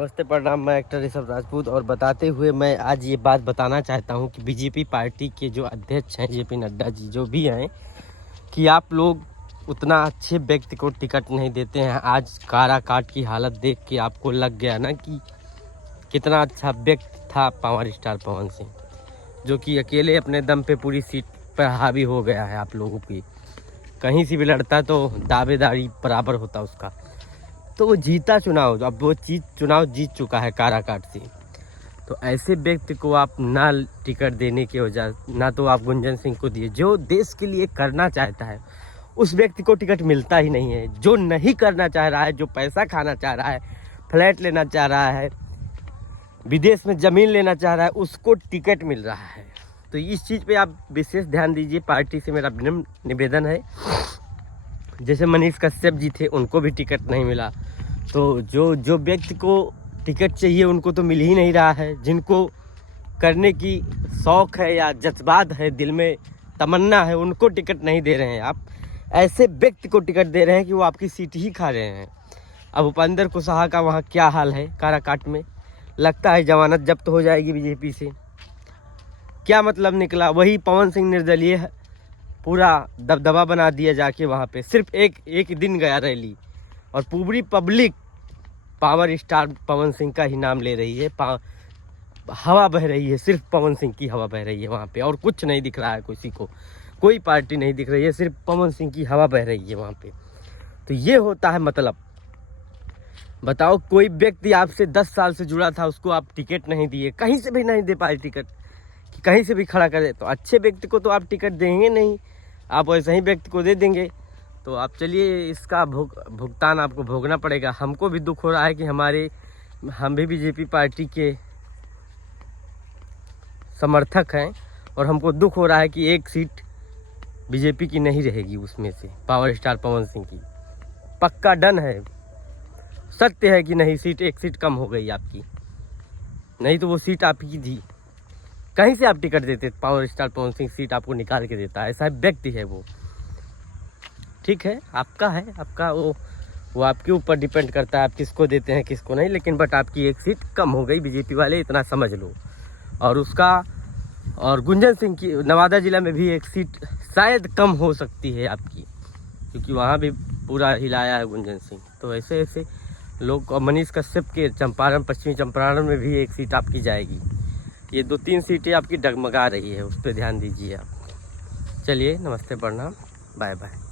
नमस्ते, प्रणाम। मैं एक्टर ऋषभ राजपूत और बताते हुए मैं आज ये बात बताना चाहता हूँ कि बीजेपी पार्टी के जो अध्यक्ष हैं जेपी नड्डा जी जो भी हैं कि आप लोग उतना अच्छे व्यक्ति को टिकट नहीं देते हैं। आज काराकाट की हालत देख के आपको लग गया ना कि कितना अच्छा व्यक्ति था पावर स्टार पवन सिंह, जो कि अकेले अपने दम पे पूरी सीट पर हावी हो गया है आप लोगों की। कहीं से भी लड़ता तो दावेदारी बराबर होता उसका, तो वो जीता चुनाव। अब वो चुनाव जीत चुका है काराकाट से। तो ऐसे व्यक्ति को आप ना टिकट देने की वजह ना तो आप गुंजन सिंह को दिए, जो देश के लिए करना चाहता है उस व्यक्ति को टिकट मिलता ही नहीं है। जो नहीं करना चाह रहा है, जो पैसा खाना चाह रहा है, फ्लैट लेना चाह रहा है, विदेश में ज़मीन लेना चाह रहा है, उसको टिकट मिल रहा है। तो इस चीज़ पे आप विशेष ध्यान दीजिए। पार्टी से मेरा विनम्र निवेदन है। जैसे मनीष कश्यप जी थे, उनको भी टिकट नहीं मिला। तो जो व्यक्ति को टिकट चाहिए उनको तो मिल ही नहीं रहा है। जिनको करने की शौक़ है या जज्बात है, दिल में तमन्ना है, उनको टिकट नहीं दे रहे हैं। आप ऐसे व्यक्ति को टिकट दे रहे हैं कि वो आपकी सीट ही खा रहे हैं। अब उपेंद्र कुशवाहा का वहाँ क्या हाल है काराकाट में, लगता है जमानत जब्त हो जाएगी बीजेपी से। क्या मतलब निकला? वही पवन सिंह निर्दलीय पूरा दबदबा बना दिया जाके वहाँ पे। सिर्फ एक दिन गया रैली और पूरी public power star Pawan Singh का ही नाम ले रही है। हवा बह रही है, सिर्फ पवन सिंह की हवा बह रही है वहाँ पे, और कुछ नहीं दिख रहा है किसी को। कोई पार्टी नहीं दिख रही है, सिर्फ पवन सिंह की हवा बह रही है वहाँ पे। तो ये होता है मतलब। बताओ, कोई व्यक्ति आपसे 10 साल से जुड़ा था, उसको आप टिकट नहीं दिए, कहीं से भी नहीं दे पाए टिकट, कि कहीं से भी खड़ा करे। तो अच्छे व्यक्ति को तो आप टिकट देंगे नहीं, आप वैसे ही व्यक्ति को दे देंगे। तो आप चलिए, इसका भुगतान आपको भोगना पड़ेगा। हमको भी दुख हो रहा है कि हम भी बीजेपी पार्टी के समर्थक हैं, और हमको दुख हो रहा है कि एक सीट बीजेपी की नहीं रहेगी उसमें से, पावर स्टार पवन सिंह की। पक्का डन है, सत्य है कि नहीं, एक सीट कम हो गई आपकी। नहीं तो वो सीट आपकी थी। कहीं से आप टिकट देते, power star Pawan Singh seat आपको निकाल के देता है। ऐसा व्यक्ति है वो। ठीक है, आपका है, आपका वो आपके ऊपर डिपेंड करता है आप किसको देते हैं किसको नहीं। लेकिन बट आपकी एक सीट कम हो गई बीजेपी वाले, इतना समझ लो। और गुंजन सिंह की नवादा जिला में भी एक सीट शायद कम हो सकती है आपकी, क्योंकि वहाँ भी पूरा हिलाया है गुंजन सिंह। तो ऐसे ऐसे लोग। और मनीष कश्यप के चंपारण, पश्चिमी चंपारण में भी एक सीट आपकी जाएगी। ये 2-3 सीटें आपकी डगमगा रही है, उस पर ध्यान दीजिए आप। चलिए, नमस्ते, प्रणाम, बाय बाय।